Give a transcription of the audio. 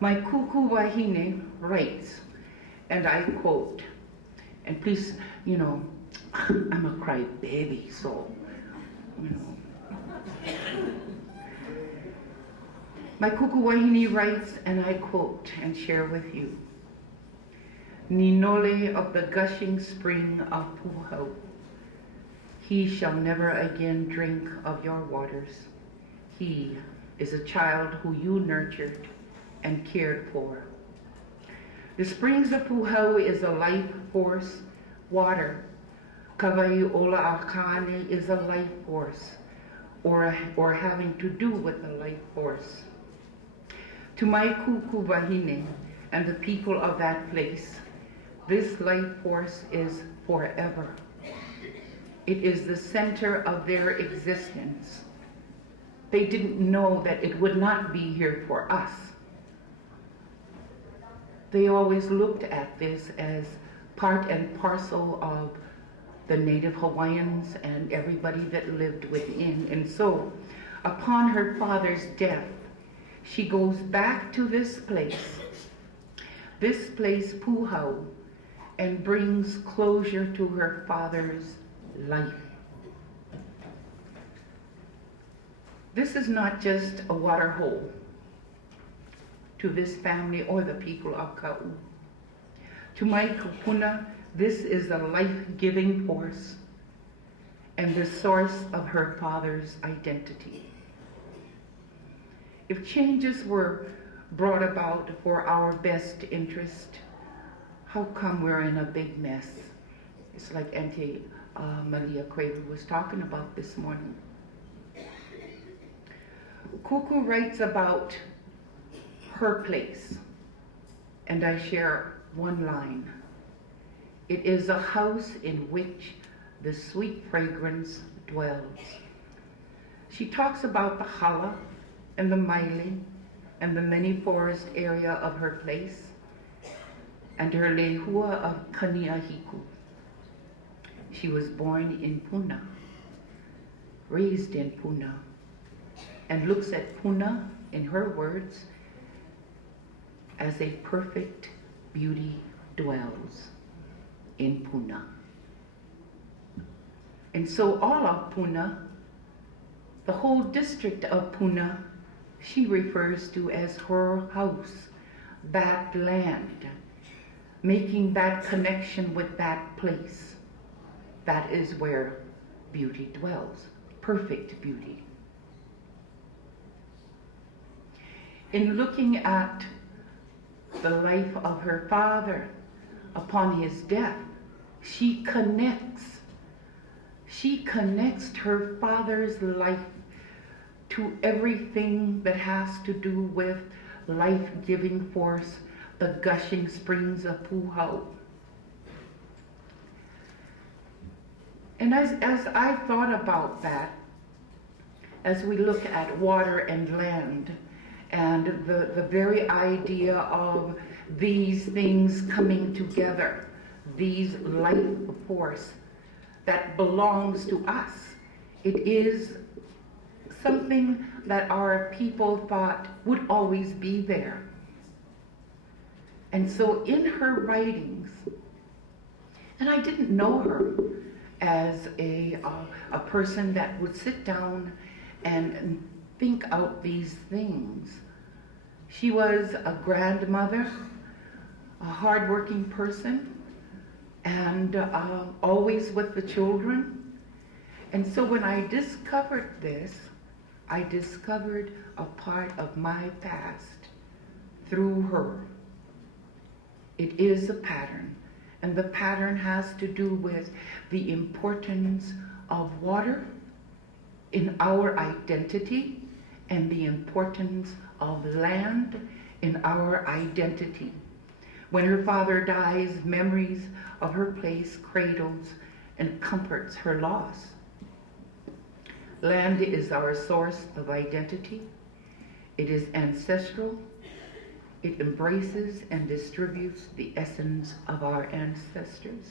My kūkū wahine writes, and I quote, and please, I'm a crybaby, so, My kūkū wahine writes, and I quote and share with you, Ninole of the gushing spring of Pūhau, he shall never again drink of your waters. He is a child who you nurtured and cared for. The springs of Pūhau is a life force water. Kawai Ola Lokahi is a life force, or having to do with a life force. To my kūkū wahine and the people of that place, this life force is forever. It is the center of their existence. They didn't know that it would not be here for us. They always looked at this as part and parcel of the Native Hawaiians and everybody that lived within. And so, upon her father's death, she goes back to this place Pūhau, and brings closure to her father's life. This is not just a water hole to this family or the people of Ka'u. To my kupuna, this is a life-giving force and the source of her father's identity. If changes were brought about for our best interest, how come we're in a big mess? It's like Aunty Malia Craver was talking about this morning. Kūkū writes about her place, and I share one line. It is a house in which the sweet fragrance dwells. She talks about the hala and the maile and the many forest area of her place and her lehua of Kaniahiku. She was born in Puna, raised in Puna, and looks at Puna, in her words, as a perfect beauty dwells in Puna. And so all of Puna, the whole district of Puna, she refers to as her house, that land, making that connection with that place. That is where beauty dwells, perfect beauty. In looking at the life of her father upon his death, she connects her father's life to everything that has to do with life-giving force, the gushing springs of Pūhau. And as I thought about that, as we look at water and land, and the very idea of these things coming together, these life force that belongs to us, it is something that our people thought would always be there. And so in her writings, and I didn't know her as a person that would sit down and think out these things. She was a grandmother, a hardworking person, and always with the children. And so when I discovered this, I discovered a part of my past through her. It is a pattern, and the pattern has to do with the importance of water in our identity and the importance of land in our identity. When her father dies, memories of her place cradles and comforts her loss. Land is our source of identity. It is ancestral. It embraces and distributes the essence of our ancestors.